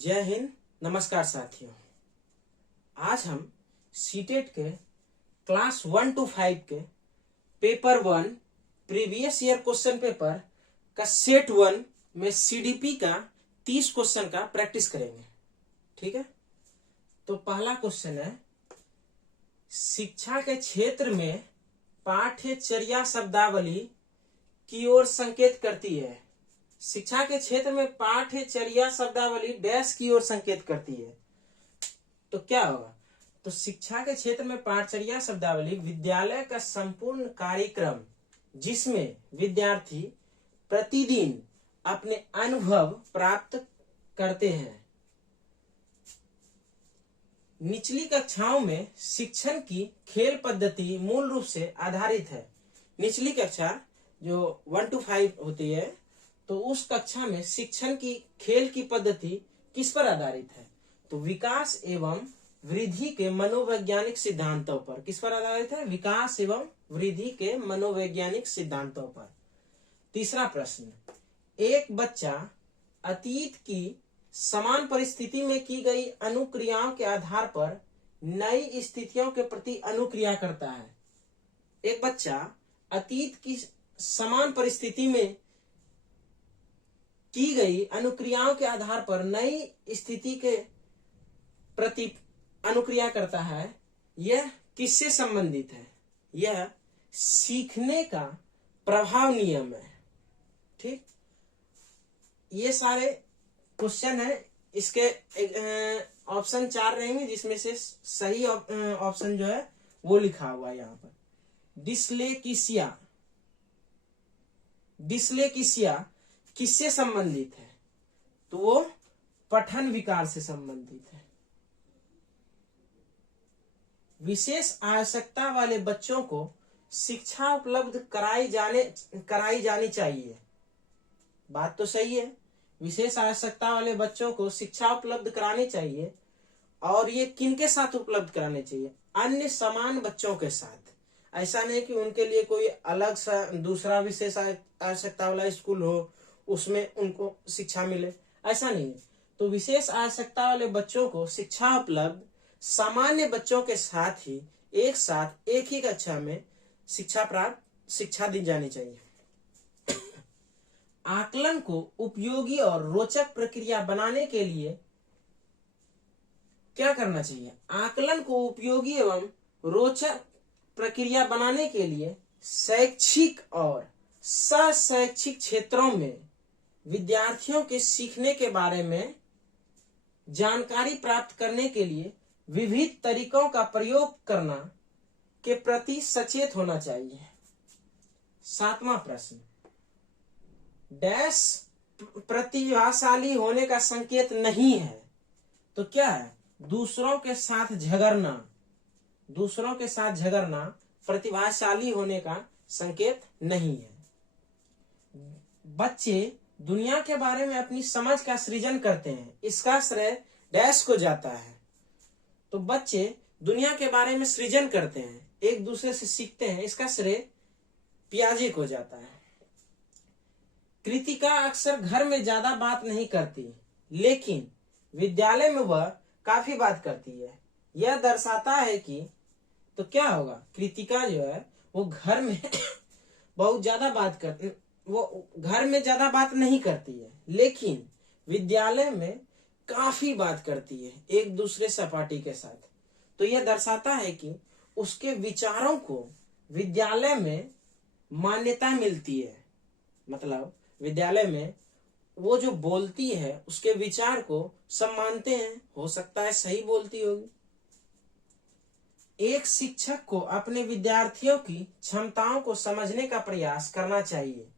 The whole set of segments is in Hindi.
जय हिंद। नमस्कार साथियों, आज हम सीटेट के क्लास 1 to 5 के paper 1 previous year question paper का सेट 1 में सीडीपी का 30 क्वेश्चन का प्रैक्टिस करेंगे। ठीक है, तो पहला क्वेश्चन है, शिक्षा के क्षेत्र में पाठ्यचर्या शब्दावली की ओर संकेत करती है। शिक्षा के क्षेत्र में पाठ्यचर्या शब्दावली डैश की ओर संकेत करती है। तो क्या होगा? तो शिक्षा के क्षेत्र में पाठ्यचर्या शब्दावली विद्यालय का संपूर्ण कार्यक्रम जिसमें विद्यार्थी प्रतिदिन अपने अनुभव प्राप्त करते हैं। निचली कक्षाओं में शिक्षण की खेल पद्धति मूल रूप से आधारित है। निचली कक्षा जो 1 to 5 होती है, तो उस कक्षा में शिक्षण की खेल की पद्धति किस पर आधारित है? तो विकास एवं वृद्धि के मनोवैज्ञानिक सिद्धांतों पर। किस पर आधारित है? विकास एवं वृद्धि के मनोवैज्ञानिक सिद्धांतों पर। तीसरा प्रश्न, एक बच्चा अतीत की समान परिस्थिति में की गई अनुक्रियाओं के आधार पर नई स्थितियों के प्रति अनुक्रिया करता है। एक बच्चा अतीत की समान परिस्थिति में की गई अनुक्रियाओं के आधार पर नई स्थिति के प्रति अनुक्रिया करता है। यह किससे संबंधित है? यह सीखने का प्रभाव नियम है। ठीक, ये सारे क्वेश्चन है। इसके ऑप्शन 4 रहेंगे, जिसमें से सही ऑप्शन जो है वो लिखा हुआ है यहाँ पर। डिस्लेक्सिया किससे संबंधित है? तो वो पठन विकार से संबंधित है। विशेष आवश्यकता वाले बच्चों को शिक्षा उपलब्ध कराई जानी चाहिए। बात तो सही है, विशेष आवश्यकता वाले बच्चों को शिक्षा उपलब्ध करानी चाहिए। और ये किनके साथ उपलब्ध कराने चाहिए? अन्य समान बच्चों के साथ। ऐसा नहीं कि उनके लिए कोई अलग सा दूसरा विशेष आवश्यकता वाला स्कूल हो, उसमें उनको शिक्षा मिले, ऐसा नहीं है। तो विशेष आवश्यकता वाले बच्चों को शिक्षा उपलब्ध सामान्य बच्चों के साथ ही एक ही कक्षा में शिक्षा दी जानी चाहिए। आकलन को उपयोगी और रोचक प्रक्रिया बनाने के लिए क्या करना चाहिए? आकलन को उपयोगी एवं रोचक प्रक्रिया बनाने के लिए शैक्षिक और सशैक्षिक क्षेत्रों में विद्यार्थियों के सीखने के बारे में जानकारी प्राप्त करने के लिए विविध तरीकों का प्रयोग करना के प्रति सचेत होना चाहिए। 7वां प्रश्न, डैश प्रतिभाशाली होने का संकेत नहीं है। तो क्या है? दूसरों के साथ झगड़ना प्रतिभाशाली होने का संकेत नहीं है। बच्चे दुनिया के बारे में अपनी समझ का सृजन करते हैं, इसका श्रेय डैश को जाता है। तो बच्चे दुनिया के बारे में सृजन करते हैं, एक दूसरे से सीखते हैं, इसका श्रेय पियाजे को जाता है। कृतिका अक्सर घर में ज्यादा बात नहीं करती, लेकिन विद्यालय में वह काफी बात करती है। यह दर्शाता है कि तो क्या होगा? कृतिका जो है वो घर में बहुत ज्यादा वो घर में ज्यादा बात नहीं करती है, लेकिन विद्यालय में काफी बात करती है एक दूसरे सहपाठी के साथ। तो यह दर्शाता है कि उसके विचारों को विद्यालय में मान्यता मिलती है। मतलब विद्यालय में वो जो बोलती है उसके विचार को सब मानते हैं, हो सकता है सही बोलती होगी। एक शिक्षक को अपने विद्यार्थियों की क्षमताओं को समझने का प्रयास करना चाहिए।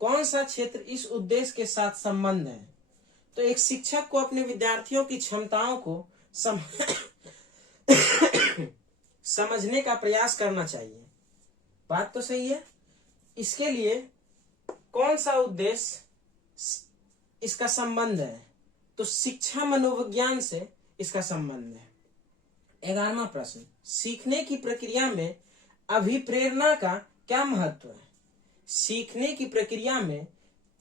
कौन सा क्षेत्र इस उद्देश्य के साथ संबंध है? तो एक शिक्षक को अपने विद्यार्थियों की क्षमताओं को समझने का प्रयास करना चाहिए। बात तो सही है। इसके लिए कौन सा उद्देश्य इसका संबंध है? तो शिक्षा मनोविज्ञान से इसका संबंध है। 11वां प्रश्न, सीखने की प्रक्रिया में अभिप्रेरणा का क्या महत्व है? सीखने की प्रक्रिया में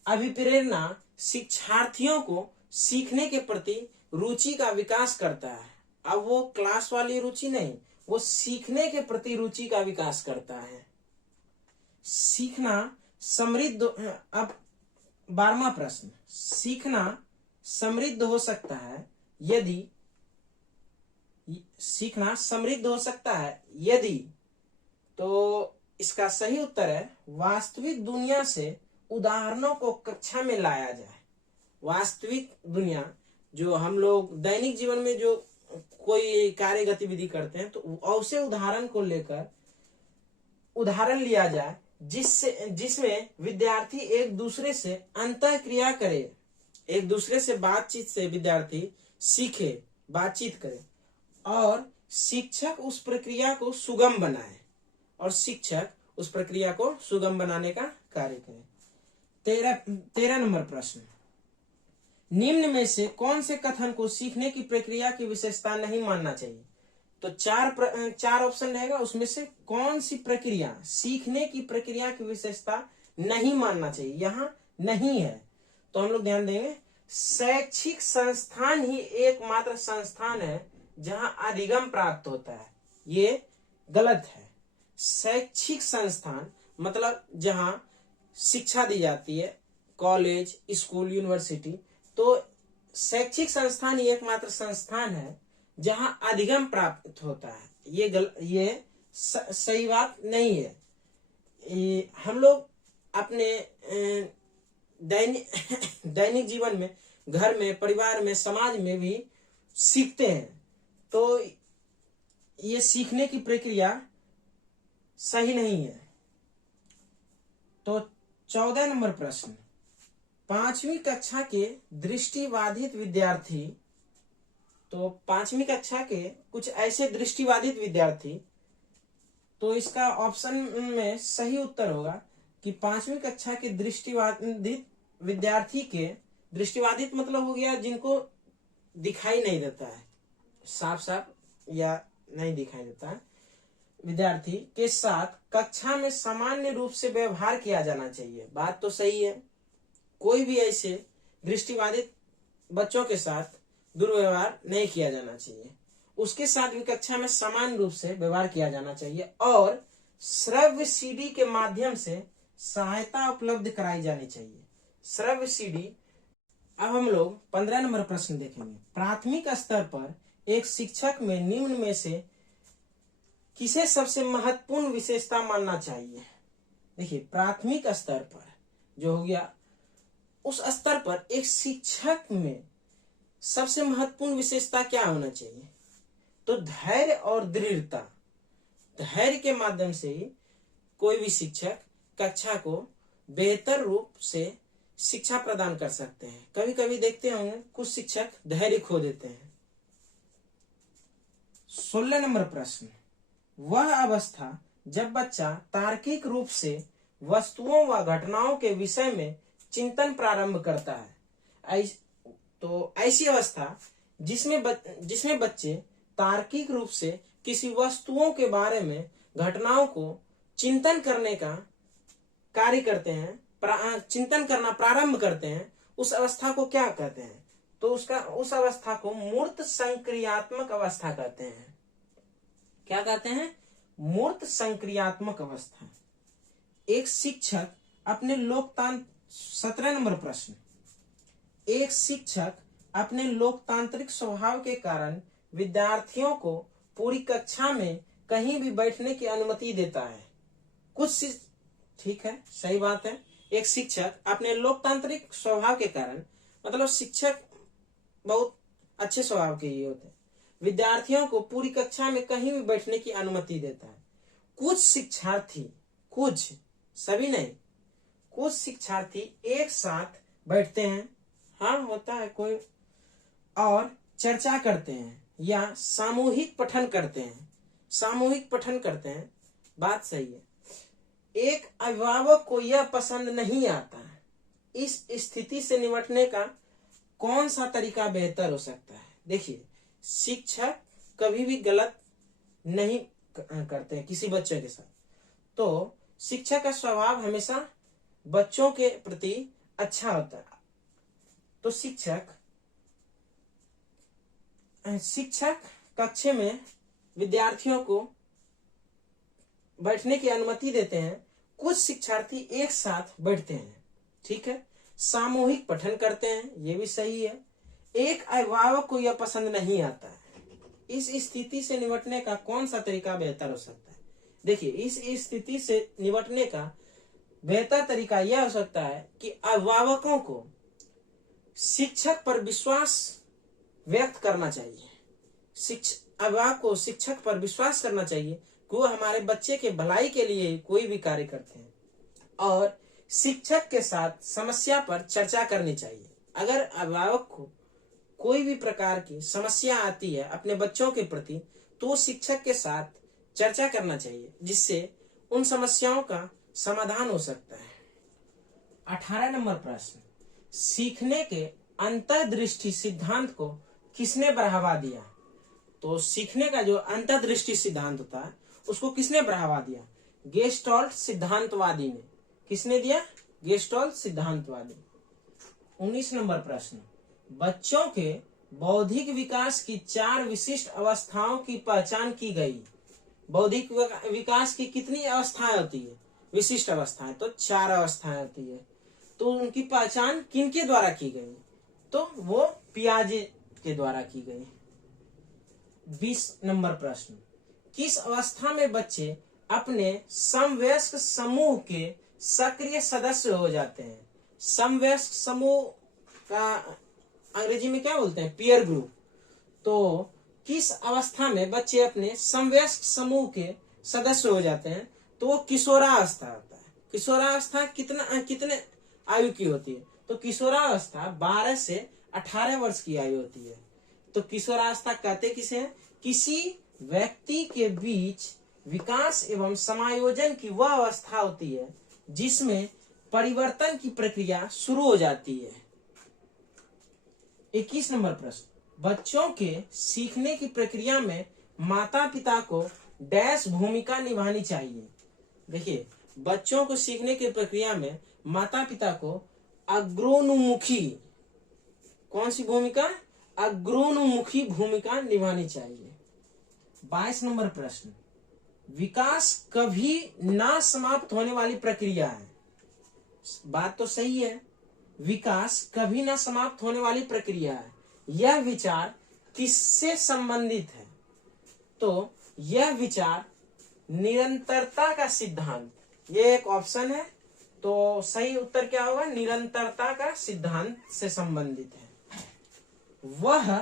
अभिप्रेरणा शिक्षार्थियों को सीखने के प्रति रुचि का विकास करता है। अब वो क्लास वाली रुचि नहीं, वो सीखने के प्रति रुचि का विकास करता है। सीखना समृद्ध, अब 12वां प्रश्न, सीखना समृद्ध हो सकता है यदि, सीखना समृद्ध हो सकता है यदि, तो इसका सही उत्तर है वास्तविक दुनिया से उदाहरणों को कक्षा में लाया जाए। वास्तविक दुनिया, जो हम लोग दैनिक जीवन में जो कोई कार्य गतिविधि करते हैं, तो ऐसे उदाहरण को लेकर उदाहरण लिया जाए जिसमें विद्यार्थी एक दूसरे से अंतःक्रिया करे, एक दूसरे से बातचीत से विद्यार्थी सीखे, बातचीत करे, और शिक्षक उस प्रक्रिया को सुगम बनाए, और शिक्षक उस प्रक्रिया को सुगम बनाने का कार्य करे। 13 नंबर प्रश्न, निम्न में से कौन से कथन को सीखने की प्रक्रिया की विशेषता नहीं मानना चाहिए? तो चार ऑप्शन रहेगा, उसमें से कौन सी प्रक्रिया सीखने की प्रक्रिया की विशेषता नहीं मानना चाहिए, यहाँ नहीं है। तो हम लोग ध्यान देंगे, शैक्षिक संस्थान ही एकमात्र संस्थान है जहां अधिगम प्राप्त होता है, ये गलत है। शैक्षिक संस्थान मतलब जहां शिक्षा दी जाती है, कॉलेज, स्कूल, यूनिवर्सिटी, तो शैक्षिक संस्थान ही एकमात्र संस्थान है जहां अधिगम प्राप्त होता है, ये सही बात नहीं है। हम लोग अपने दैनिक जीवन में, घर में, परिवार में, समाज में भी सीखते हैं, तो ये सीखने की प्रक्रिया सही नहीं है। तो 14 नंबर प्रश्न, 5वीं कक्षा के दृष्टिबाधित विद्यार्थी, तो 5वीं कक्षा के कुछ ऐसे दृष्टिबाधित विद्यार्थी, तो इसका ऑप्शन में सही उत्तर होगा कि 5वीं कक्षा के दृष्टिबाधित विद्यार्थी के, दृष्टिबाधित मतलब हो गया जिनको दिखाई नहीं देता है, साफ साफ या नहीं दिखाई देता है, विद्यार्थी के साथ कक्षा में सामान्य रूप से व्यवहार किया जाना चाहिए। बात तो सही है, कोई भी ऐसे दृष्टिबाधित बच्चों के साथ दुर्व्यवहार नहीं किया जाना चाहिए, उसके साथ भी कक्षा में समान रूप से व्यवहार किया जाना चाहिए, और श्रव्य सीडी के माध्यम से सहायता उपलब्ध कराई जानी चाहिए। श्रव्य सीडी। अब हम लोग 15 नंबर प्रश्न देखेंगे, प्राथमिक स्तर पर एक शिक्षक में निम्न में से किसे सबसे महत्वपूर्ण विशेषता मानना चाहिए? देखिए, प्राथमिक स्तर पर जो हो गया, उस स्तर पर एक शिक्षक में सबसे महत्वपूर्ण विशेषता क्या होना चाहिए? तो धैर्य और दृढ़ता। धैर्य के माध्यम से ही कोई भी शिक्षक कक्षा को बेहतर रूप से शिक्षा प्रदान कर सकते हैं। कभी कभी देखते होंगे कुछ शिक्षक धैर्य खो देते हैं। 16 नंबर प्रश्न, वह अवस्था जब बच्चा तार्किक रूप से वस्तुओं व घटनाओं के विषय में चिंतन प्रारंभ करता है, तो ऐसी अवस्था जिसमें बच्चे तार्किक रूप से किसी वस्तुओं के बारे में, घटनाओं को चिंतन करने का कार्य करते हैं, चिंतन करना प्रारंभ करते हैं, उस अवस्था को क्या कहते हैं? तो उस अवस्था को मूर्त संक्रियात्मक अवस्था कहते हैं। क्या कहते हैं? मूर्त संक्रियात्मक अवस्था। एक शिक्षक अपने 17 नंबर प्रश्न, एक शिक्षक अपने लोकतांत्रिक स्वभाव के कारण विद्यार्थियों को पूरी कक्षा में कहीं भी बैठने की अनुमति देता है। ठीक है, सही बात है। एक शिक्षक अपने लोकतांत्रिक स्वभाव के कारण, मतलब शिक्षक बहुत अच्छे स्वभाव के ही होते हैं, विद्यार्थियों को पूरी कक्षा में कहीं भी बैठने की अनुमति देता है। कुछ शिक्षार्थी, कुछ, सभी नहीं, कुछ शिक्षार्थी एक साथ बैठते हैं, हाँ होता है कोई, और चर्चा करते हैं या सामूहिक पठन करते हैं। सामूहिक पठन करते हैं, बात सही है। एक अभिभावक को यह पसंद नहीं आता। इस स्थिति से निपटने का कौन सा तरीका बेहतर हो सकता है? देखिए, शिक्षक कभी भी गलत नहीं करते हैं किसी बच्चे के साथ, तो शिक्षक का स्वभाव हमेशा बच्चों के प्रति अच्छा होता है। तो शिक्षक शिक्षक कक्षा में विद्यार्थियों को बैठने की अनुमति देते हैं, कुछ शिक्षार्थी एक साथ बैठते हैं, ठीक है। सामूहिक पठन करते हैं, ये भी सही है। एक अभिभावक को यह पसंद नहीं आता है। इस स्थिति से निपटने का कौन सा तरीका बेहतर हो सकता है? देखिए, इस स्थिति से निपटने का बेहतर तरीका यह हो सकता है कि अभिभावकों को शिक्षक पर विश्वास व्यक्त करना चाहिए। अभिभावक को शिक्षक पर विश्वास करना चाहिए कि वो हमारे बच्चे के भलाई के लिए कोई भी कार्य करते हैं, और शिक्षक के साथ समस्या पर चर्चा करनी चाहिए। अगर अभिभावक को कोई भी प्रकार की समस्या आती है अपने बच्चों के प्रति, तो शिक्षक के साथ चर्चा करना चाहिए, जिससे उन समस्याओं का समाधान हो सकता है। 18 नंबर प्रश्न, सीखने के अंतर्दृष्टि सिद्धांत को किसने बढ़ावा दिया? तो सीखने का जो अंतर्दृष्टि सिद्धांत होता है उसको किसने बढ़ावा दिया? गेस्टॉल्ट सिद्धांतवादी ने। किसने दिया? गेस्टॉल्ट सिद्धांतवादी। 19 नंबर प्रश्न, बच्चों के बौद्धिक विकास की 4 विशिष्ट अवस्थाओं की पहचान की गई। बौद्धिक विकास की कितनी अवस्थाएं होती है? विशिष्ट अवस्थाएं, तो 4 अवस्थाएं होती है। तो उनकी पहचान किनके द्वारा की गई? तो वो पियाजे के द्वारा की गई। 20 नंबर प्रश्न, किस अवस्था में बच्चे अपने समवयस्क समूह के सक्रिय सदस्य हो जाते हैं? समवयस्क समूह का अंग्रेजी में क्या बोलते हैं? Peer group. तो किस अवस्था में बच्चे अपने समवयस्क समूह के सदस्य हो जाते हैं? तो वो किशोरावस्था होता है। किशोरावस्था कितने आयु की होती है? तो किशोरावस्था 12 से 18 वर्ष की आयु होती है। तो किशोरावस्था कहते किसे हैं? किसी व्यक्ति के बीच विकास एवं समायोजन की वह अवस्था होती है जिसमें परिवर्तन की प्रक्रिया शुरू हो जाती है। 21 नंबर प्रश्न, बच्चों के सीखने की प्रक्रिया में माता पिता को डैश भूमिका निभानी चाहिए। देखिए, बच्चों को सीखने की प्रक्रिया में माता पिता को अग्रोन्मुखी, कौन सी भूमिका? अग्रोन्मुखी भूमिका निभानी चाहिए। 22 नंबर प्रश्न, विकास कभी ना समाप्त होने वाली प्रक्रिया है। बात तो सही है, विकास कभी ना समाप्त होने वाली प्रक्रिया है। यह विचार किससे संबंधित है? तो यह विचार निरंतरता का सिद्धांत, ये एक ऑप्शन है। तो सही उत्तर क्या होगा? निरंतरता का सिद्धांत से संबंधित है। वह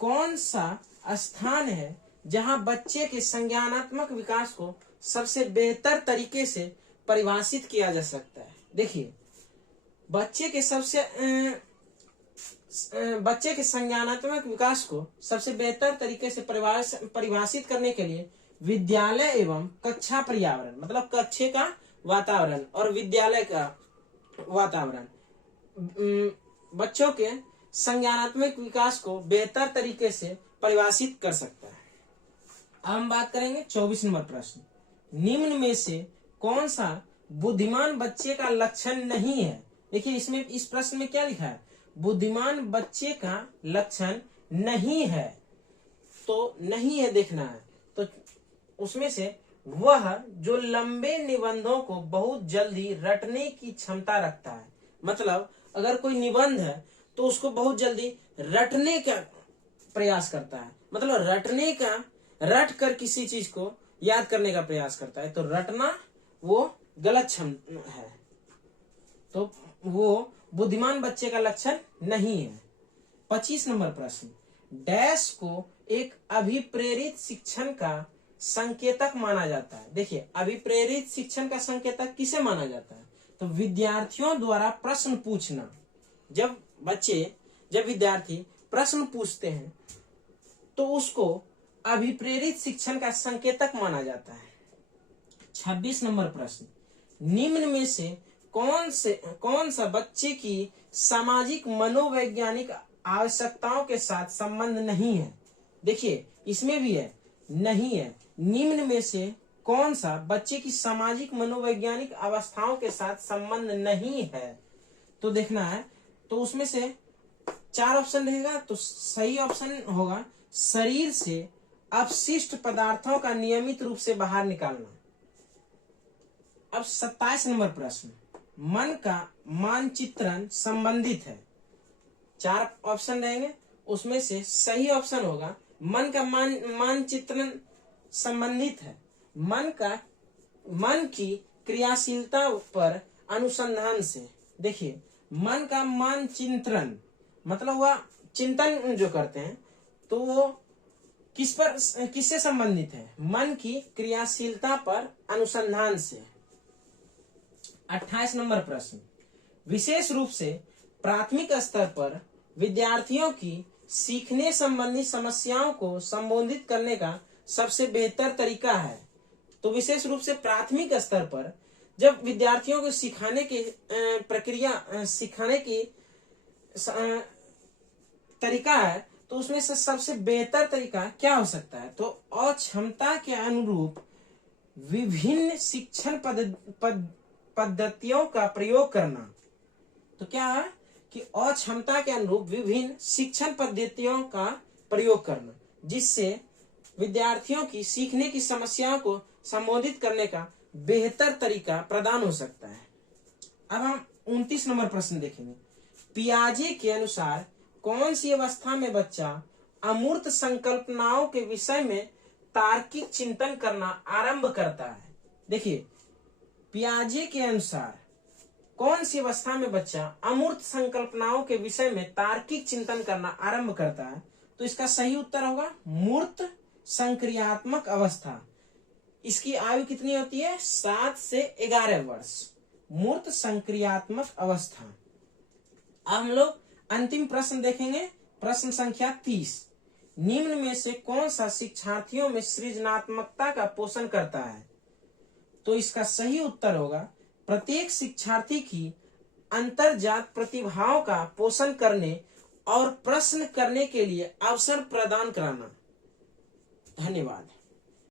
कौन सा स्थान है जहां बच्चे के संज्ञानात्मक विकास को सबसे बेहतर तरीके से परिभाषित किया जा सकता है? देखिए, बच्चे के संज्ञानात्मक विकास को सबसे बेहतर तरीके से परिभाषित करने के लिए विद्यालय एवं कक्षा पर्यावरण, मतलब कक्षे का वातावरण और विद्यालय का वातावरण बच्चों के संज्ञानात्मक विकास को बेहतर तरीके से परिभाषित कर सकता है। अब हम बात करेंगे 24 नंबर प्रश्न, निम्न में से कौन सा बुद्धिमान बच्चे का लक्षण नहीं है? देखिए, इसमें इस प्रश्न में क्या लिखा है? बुद्धिमान बच्चे का लक्षण नहीं है। तो नहीं है देखना है। तो उसमें से वह जो लंबे निबंधों को बहुत जल्दी रटने की क्षमता रखता है। मतलब अगर कोई निबंध है तो उसको बहुत जल्दी रटने का प्रयास करता है, मतलब रट कर किसी चीज को याद करने का प्रयास करता है। तो रटना वो गलत क्षमता है, तो वो बुद्धिमान बच्चे का लक्षण नहीं है। 25 नंबर प्रश्न, डैश को एक अभिप्रेरित शिक्षण का संकेतक माना जाता है। देखिए, अभिप्रेरित शिक्षण का संकेतक किसे माना जाता है? तो विद्यार्थियों द्वारा प्रश्न पूछना। जब विद्यार्थी प्रश्न पूछते हैं तो उसको अभिप्रेरित शिक्षण का संकेतक माना जाता है। 26 नंबर प्रश्न, निम्न में से कौन सा बच्चे की सामाजिक मनोवैज्ञानिक आवश्यकताओं के साथ संबंध नहीं है? देखिए, इसमें भी है, नहीं है। निम्न में से कौन सा बच्चे की सामाजिक मनोवैज्ञानिक अवस्थाओं के साथ संबंध नहीं है? तो देखना है। तो उसमें से 4 ऑप्शन रहेगा, तो सही ऑप्शन होगा शरीर से अपशिष्ट पदार्थों का नियमित रूप से बाहर निकालना। अब 27 नंबर प्रश्न, मन का मानचित्रण संबंधित है। 4 ऑप्शन रहेंगे, उसमें से सही ऑप्शन होगा मन का मानचित्रण संबंधित है। मन की क्रियाशीलता पर अनुसंधान से। देखिए, मन का मानचित्रण मतलब वह चिंतन जो करते हैं, तो वो किससे संबंधित है? मन की क्रियाशीलता पर अनुसंधान से। 28 नंबर प्रश्न, विशेष रूप से प्राथमिक स्तर पर विद्यार्थियों की सीखने संबंधी समस्याओं को संबोधित करने का सबसे बेहतर तरीका है। तो विशेष रूप से प्राथमिक स्तर पर जब विद्यार्थियों को सिखाने की प्रक्रिया, सिखाने की तरीका है, तो उसमें से सबसे बेहतर तरीका क्या हो सकता है? तो अक्षमता के अनुरूप विभिन्न शिक्षण पद्धतियों का प्रयोग करना। तो क्या है कि अक्षमता के अनुरूप विभिन्न शिक्षण पद्धतियों का प्रयोग करना, जिससे विद्यार्थियों की सीखने की समस्याओं को संबोधित करने का बेहतर तरीका प्रदान हो सकता है। अब हम 29 नंबर प्रश्न देखेंगे। पियाजे के अनुसार कौन सी अवस्था में बच्चा अमूर्त संकल्पनाओं के विषय में तार्किक चिंतन करना आरंभ करता है? देखिए, पियाजे के अनुसार कौन सी अवस्था में बच्चा अमूर्त संकल्पनाओं के विषय में तार्किक चिंतन करना आरंभ करता है? तो इसका सही उत्तर होगा मूर्त संक्रियात्मक अवस्था। इसकी आयु कितनी होती है? 7 से 11 वर्ष, मूर्त संक्रियात्मक अवस्था। अब हम लोग अंतिम प्रश्न देखेंगे, प्रश्न संख्या 30। निम्न में से कौन सा शिक्षार्थियों में सृजनात्मकता का पोषण करता है? तो इसका सही उत्तर होगा प्रत्येक शिक्षार्थी की अंतर्जात प्रतिभाओं का पोषण करने और प्रश्न करने के लिए अवसर प्रदान कराना। धन्यवाद।